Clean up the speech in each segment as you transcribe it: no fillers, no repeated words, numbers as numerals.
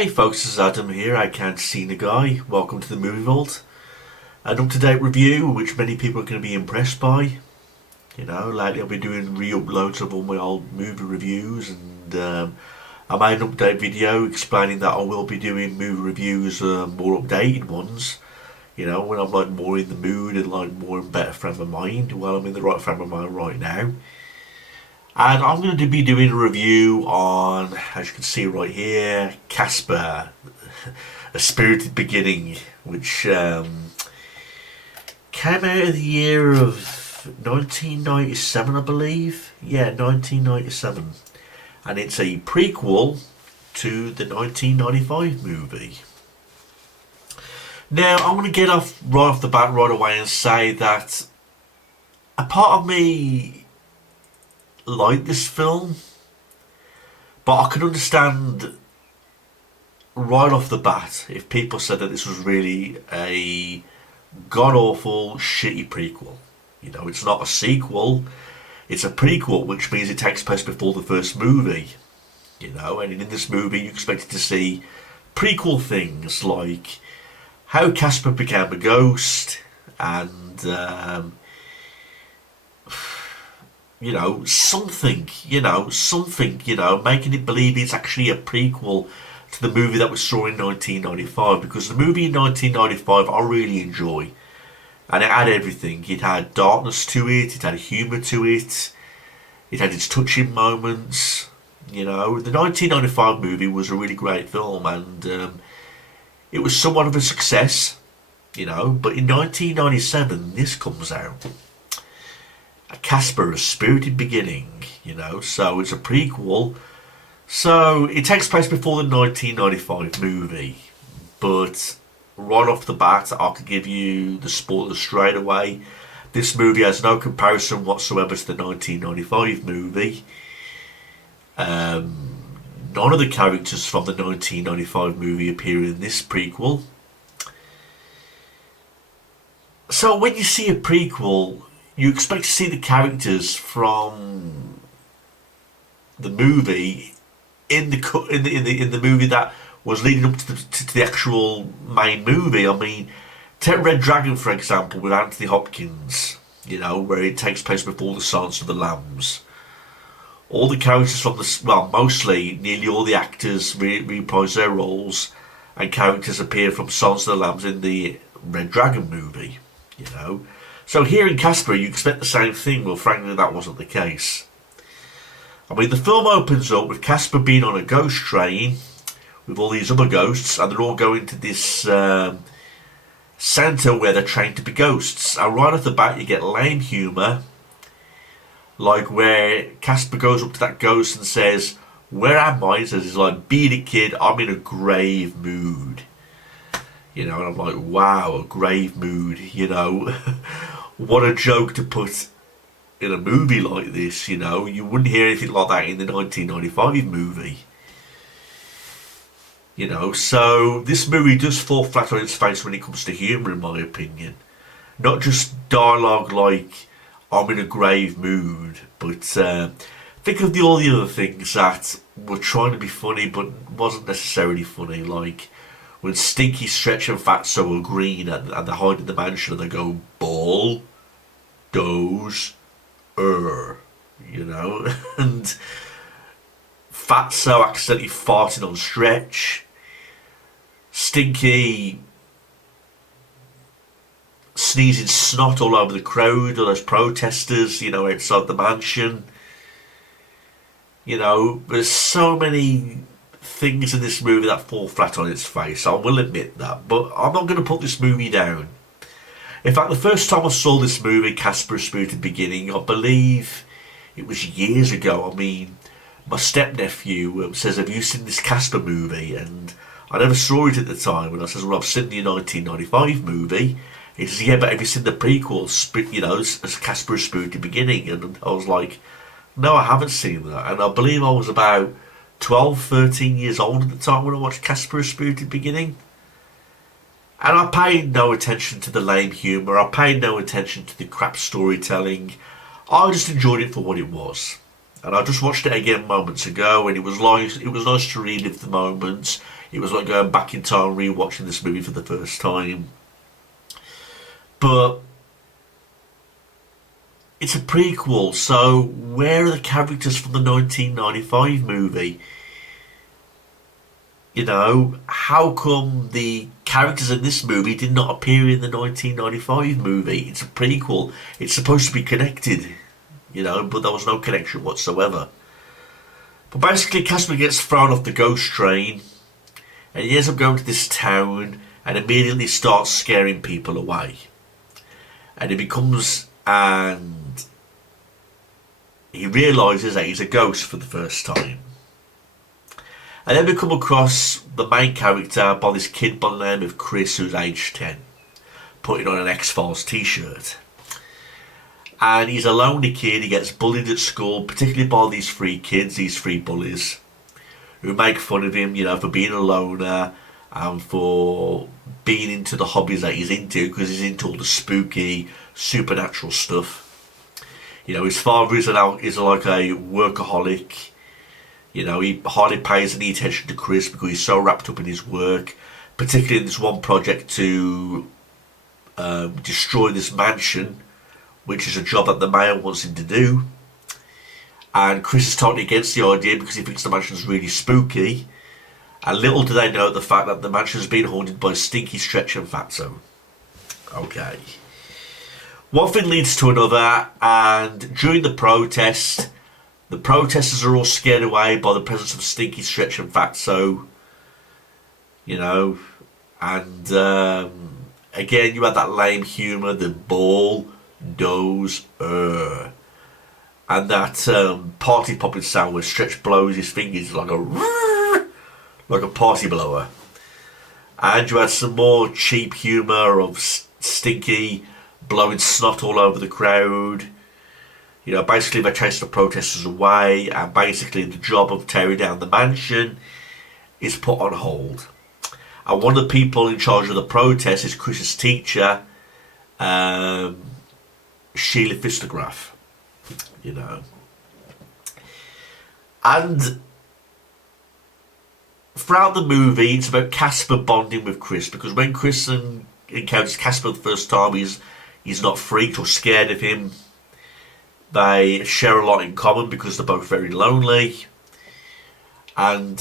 Hey folks, this is Adam here. I can't see the guy. Welcome to the Movie Vault. An up-to-date review which many people are going to be impressed by. You know, lately I've been doing re-uploads of all my old movie reviews, and I made an update video explaining that I will be doing movie reviews, more updated ones. You know, when I'm like more in the mood and like more in better frame of mind. Well, I'm in the right frame of mind right now. And I'm going to be doing a review on, as you can see right here, Casper, A Spirited Beginning, which came out in the year of 1997, I believe. Yeah, 1997. And it's a prequel to the 1995 movie. Now, I'm going to get off right off the bat right away and say that a part of me like this film, but I can understand right off the bat if people said that this was really a god-awful, shitty prequel. You know, it's not a sequel, it's a prequel, which means it takes place before the first movie. You know, and in this movie you expected to see prequel things like how Casper became a ghost and something, making it believe it's actually a prequel to the movie that we saw in 1995, because the movie in 1995 I really enjoy. And it had everything. It had darkness to it, it had humour to it, it had its touching moments. You know, the 1995 movie was a really great film, and it was somewhat of a success, you know, but in 1997 this comes out. Casper, A Spirited Beginning, you know, so it's a prequel. So it takes place before the 1995 movie, but right off the bat, I could give you the spoilers straight away. This movie has no comparison whatsoever to the 1995 movie. None of the characters from the 1995 movie appear in this prequel. So when you see a prequel, you expect to see the characters from the movie in the movie that was leading up to the actual main movie. I mean, take Red Dragon for example with Anthony Hopkins. You know, where it takes place before the Silence of the Lambs. All the characters from mostly nearly all the actors reprise their roles, and characters appear from Silence of the Lambs in the Red Dragon movie. You know. So here in Casper you expect the same thing. Well, frankly that wasn't the case. I mean, the film opens up with Casper being on a ghost train with all these other ghosts, and they're all going to this centre where they're trained to be ghosts. And right off the bat you get lame humour, like where Casper goes up to that ghost and says, "Where am I?" He says, he's like, "Beat it, kid, I'm in a grave mood." You know, and I'm like, wow, a grave mood, you know. What a joke to put in a movie like this, you know. You wouldn't hear anything like that in the 1995 movie. You know, so this movie does fall flat on its face when it comes to humour, in my opinion. Not just dialogue like, "I'm in a grave mood," but think of all the other things that were trying to be funny but wasn't necessarily funny, like when Stinky, Stretch and Fatso are green and they hide in the mansion and they go, "Ball, doze, you know, and Fatso accidentally farting on Stretch, Stinky sneezing snot all over the crowd, all those protesters, you know, outside the mansion. You know, there's so many things in this movie that fall flat on its face, I will admit that, but I'm not going to put this movie down. In fact, the first time I saw this movie, Casper, A Spirited Beginning, I believe it was years ago. I mean, my step-nephew says, "Have you seen this Casper movie?" And I never saw it at the time, and I says, "Well, I've seen the 1995 movie." He says, "Yeah, but have you seen the prequel, you know, as Casper, A Spirited Beginning?" And I was like, "No, I haven't seen that." And I believe I was about 12, 13 years old at the time when I watched Casper, A Spirited Beginning. And I paid no attention to the lame humour, I paid no attention to the crap storytelling. I just enjoyed it for what it was. And I just watched it again moments ago, and it was nice to relive the moments. It was like going back in time, rewatching this movie for the first time. But it's a prequel, so where are the characters from the 1995 movie? You know, how come the characters in this movie did not appear in the 1995 movie? It's a prequel. It's supposed to be connected, you know, but there was no connection whatsoever. But basically, Casper gets thrown off the ghost train, and he ends up going to this town and immediately starts scaring people away. And he realises that he's a ghost for the first time. And then we come across the main character by this kid by the name of Chris, who's aged 10, putting on an X-Files t-shirt. And he's a lonely kid. He gets bullied at school, particularly by these three bullies, who make fun of him, you know, for being a loner and for being into the hobbies that he's into, because he's into all the spooky, supernatural stuff. You know, his father is like a workaholic. You know, he hardly pays any attention to Chris because he's so wrapped up in his work, particularly in this one project to destroy this mansion, which is a job that the mayor wants him to do. And Chris is totally against the idea because he thinks the mansion's really spooky. And little do they know the fact that the mansion's been haunted by Stinky, Stretch and Fatso. Okay. One thing leads to another, and during the protesters are all scared away by the presence of Stinky, Stretch and Fatso. You know, and again you had that lame humour, the ball does and that party popping sound where Stretch blows his fingers like a party blower. And you had some more cheap humour of Stinky blowing snot all over the crowd. You know, basically they chase the protesters away, and basically the job of tearing down the mansion is put on hold. And one of the people in charge of the protest is Chris's teacher, Sheila Fistagraph. You know. And throughout the movie, it's about Casper bonding with Chris, because when Chris encounters Casper the first time, he's not freaked or scared of him. They share a lot in common because they're both very lonely. And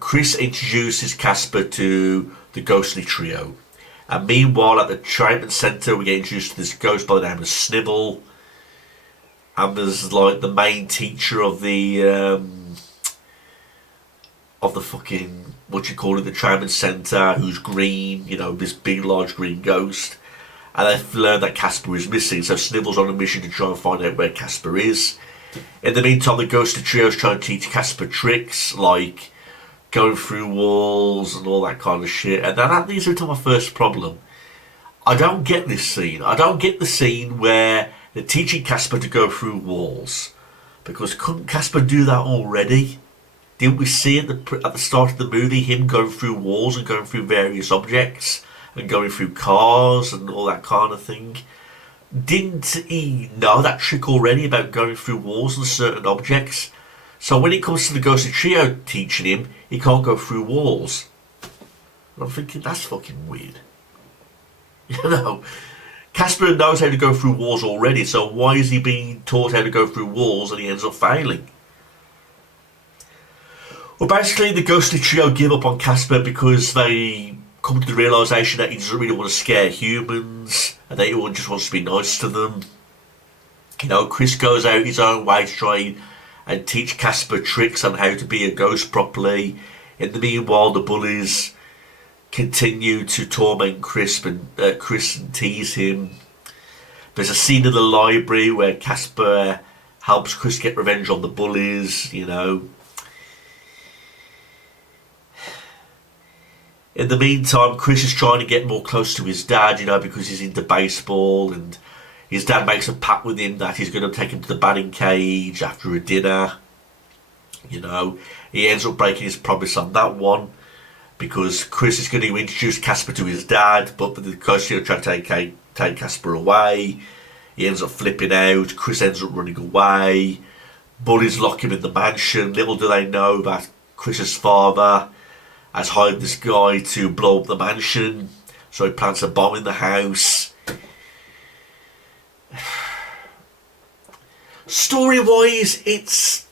Chris introduces Casper to the ghostly trio. And meanwhile, at the treatment centre, we get introduced to this ghost by the name of Snibble. And there's like the main teacher of the fucking, what you call it, the treatment centre, who's green, you know, this big large green ghost. And they've learned that Casper is missing, so Snivel's on a mission to try and find out where Casper is. In the meantime, the ghostly trio's trying to teach Casper tricks like going through walls and all that kind of shit. And that leads me to my first problem. I don't get this scene. I don't get the scene where they're teaching Casper to go through walls, because couldn't Casper do that already? Didn't we see at the start of the movie him going through walls and going through various objects and going through cars and all that kind of thing? Didn't he know that trick already about going through walls and certain objects? So when it comes to the ghostly trio teaching him, he can't go through walls. And I'm thinking, that's fucking weird. You know, Casper knows how to go through walls already, so why is he being taught how to go through walls and he ends up failing? Well, basically the ghostly trio give up on Casper because they come to the realisation that he doesn't really want to scare humans and that he just wants to be nice to them. You know, Chris goes out his own way to try and teach Casper tricks on how to be a ghost properly. In the meanwhile, the bullies continue to torment Chris and tease him. There's a scene in the library where Casper helps Chris get revenge on the bullies, you know. In the meantime, Chris is trying to get more close to his dad, you know, because he's into baseball, and his dad makes a pact with him that he's going to take him to the batting cage after a dinner. You know, he ends up breaking his promise on that one because Chris is going to introduce Casper to his dad, but the ghost trio trying to take Casper away. He ends up flipping out. Chris ends up running away. Bullies lock him in the mansion. Little do they know that Chris's father has hired this guy to blow up the mansion, so he plants a bomb in the house. Story-wise, it's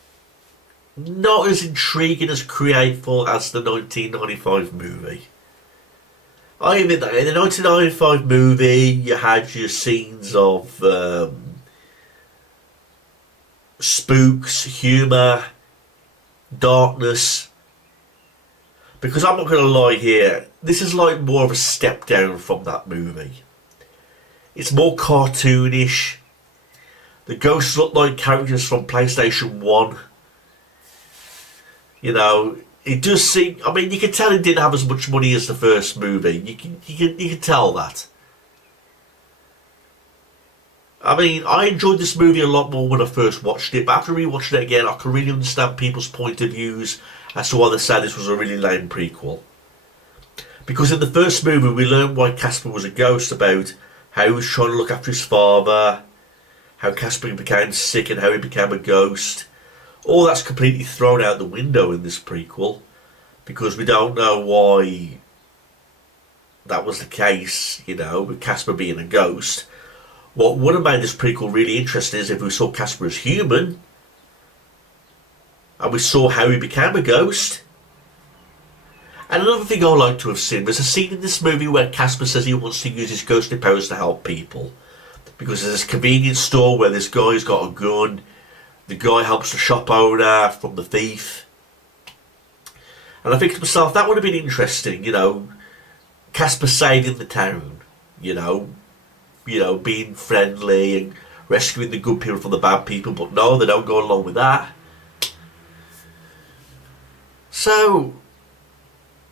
not as intriguing, as creative as the 1995 movie. I admit that in the 1995 movie, you had your scenes of spooks, humour, darkness. Because I'm not going to lie here, this is like more of a step down from that movie. It's more cartoonish. The ghosts look like characters from PlayStation 1. You know, it does seem... I mean, you can tell it didn't have as much money as the first movie. You can tell that. I mean, I enjoyed this movie a lot more when I first watched it, but after rewatching it again, I can really understand people's point of views as to why they said this was a really lame prequel. Because in the first movie, we learned why Casper was a ghost, about how he was trying to look after his father, how Casper became sick and how he became a ghost. All that's completely thrown out the window in this prequel, because we don't know why that was the case, you know, with Casper being a ghost. What would have made this prequel really interesting is if we saw Casper as human, and we saw how he became a ghost. And another thing I'd like to have seen, there's a scene in this movie where Casper says he wants to use his ghostly powers to help people. Because there's this convenience store where this guy's got a gun. The guy helps the shop owner from the thief. And I think to myself, that would have been interesting, you know. Casper saving the town, you know, being friendly and rescuing the good people from the bad people. But no, they don't go along with that. So,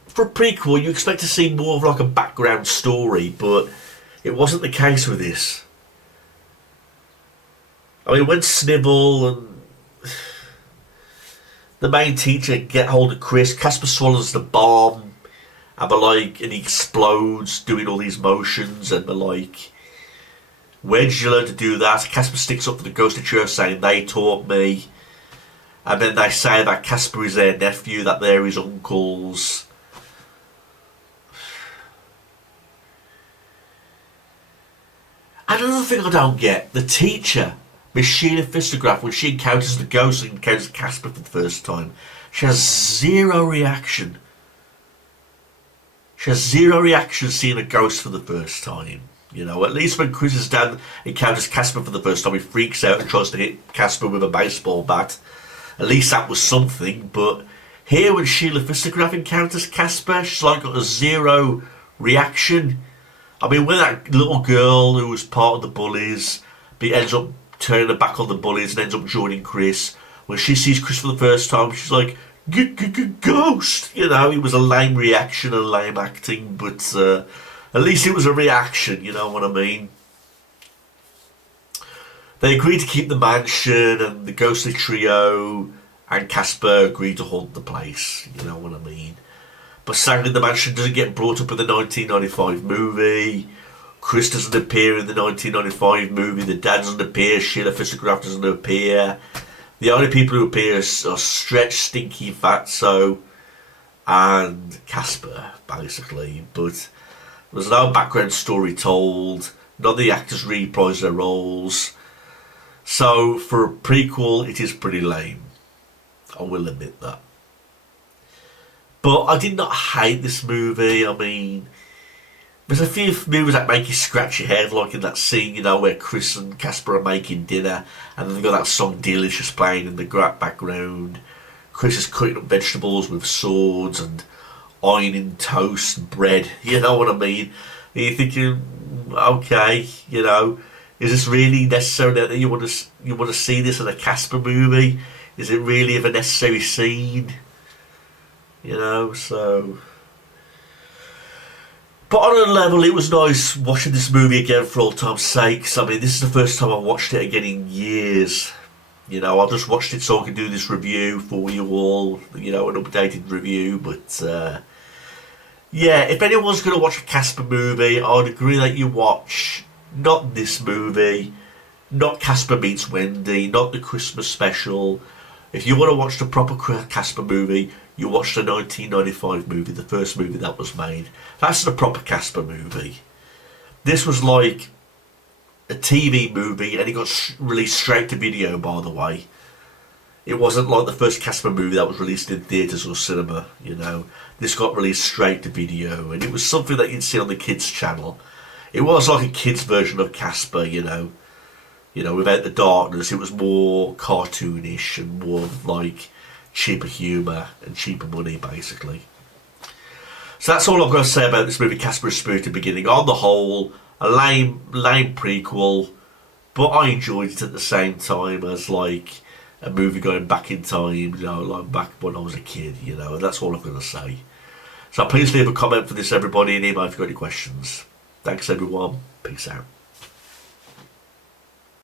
for a prequel, you expect to see more of like a background story, but it wasn't the case with this. I mean, when Snibble and the main teacher get hold of Chris, Casper swallows the bomb, and and he explodes, doing all these motions, and they're like, where did you learn to do that? Casper sticks up for the ghostly trio saying, they taught me. And then they say that Casper is their nephew, that they're his uncles. And another thing I don't get, the teacher, Miss Sheila Fistergraph, when she encounters the ghost and encounters Casper for the first time, she has zero reaction. She has zero reaction seeing a ghost for the first time. You know, at least when Chris's dad encounters Casper for the first time, he freaks out and tries to hit Casper with a baseball bat. At least that was something. But here, when Sheila Fistergraph encounters Casper, she's like got a zero reaction. I mean, when that little girl who was part of the bullies ends up turning her back on the bullies and ends up joining Chris, when she sees Chris for the first time, she's like, ghost! You know, it was a lame reaction and lame acting, but at least it was a reaction, you know what I mean? They agreed to keep the mansion, and the ghostly trio and Casper agreed to haunt the place, you know what I mean? But sadly, the mansion doesn't get brought up in the 1995 movie. Chris doesn't appear in the 1995 movie. The dad doesn't appear. Sheila Fistergraph doesn't appear. The only people who appear are Stretch, Stinky, Fatso, and Casper, basically. But there's no background story told. None of the actors reprise their roles. So, for a prequel, it is pretty lame. I will admit that. But I did not hate this movie. I mean, there's a few movies that make you scratch your head, like in that scene, you know, where Chris and Casper are making dinner, and then they've got that song Delicious playing in the background. Chris is cutting up vegetables with swords and ironing toast and bread, you know what I mean? And you're thinking, okay, you know, is this really necessary that you want to see this in a Casper movie? Is it really of a necessary scene? You know, so... But on a level, it was nice watching this movie again for old time's sake. I mean, this is the first time I watched it again in years. You know, I just watched it so I could do this review for you all. You know, an updated review. But, yeah, if anyone's going to watch a Casper movie, I'd agree that you watch not this movie, not Casper Meets Wendy, not the Christmas special. If you want to watch the proper Casper movie, you watched a 1995 movie, the first movie that was made. That's the proper Casper movie. This was like a TV movie, and it got released straight to video, by the way. It wasn't like the first Casper movie that was released in theatres or cinema, you know. This got released straight to video, and it was something that you'd see on the kids' channel. It was like a kids' version of Casper, you know. You know, without the darkness, it was more cartoonish and more like cheaper humour and cheaper money, basically. So that's all I've got to say about this movie, Casper: A Spirited Beginning. On the whole, a lame prequel, but I enjoyed it at the same time as like a movie going back in time, you know, like back when I was a kid, you know, and that's all I'm going to say. So please leave a comment for this, everybody, and email if you've got any questions. Thanks, everyone. Peace out.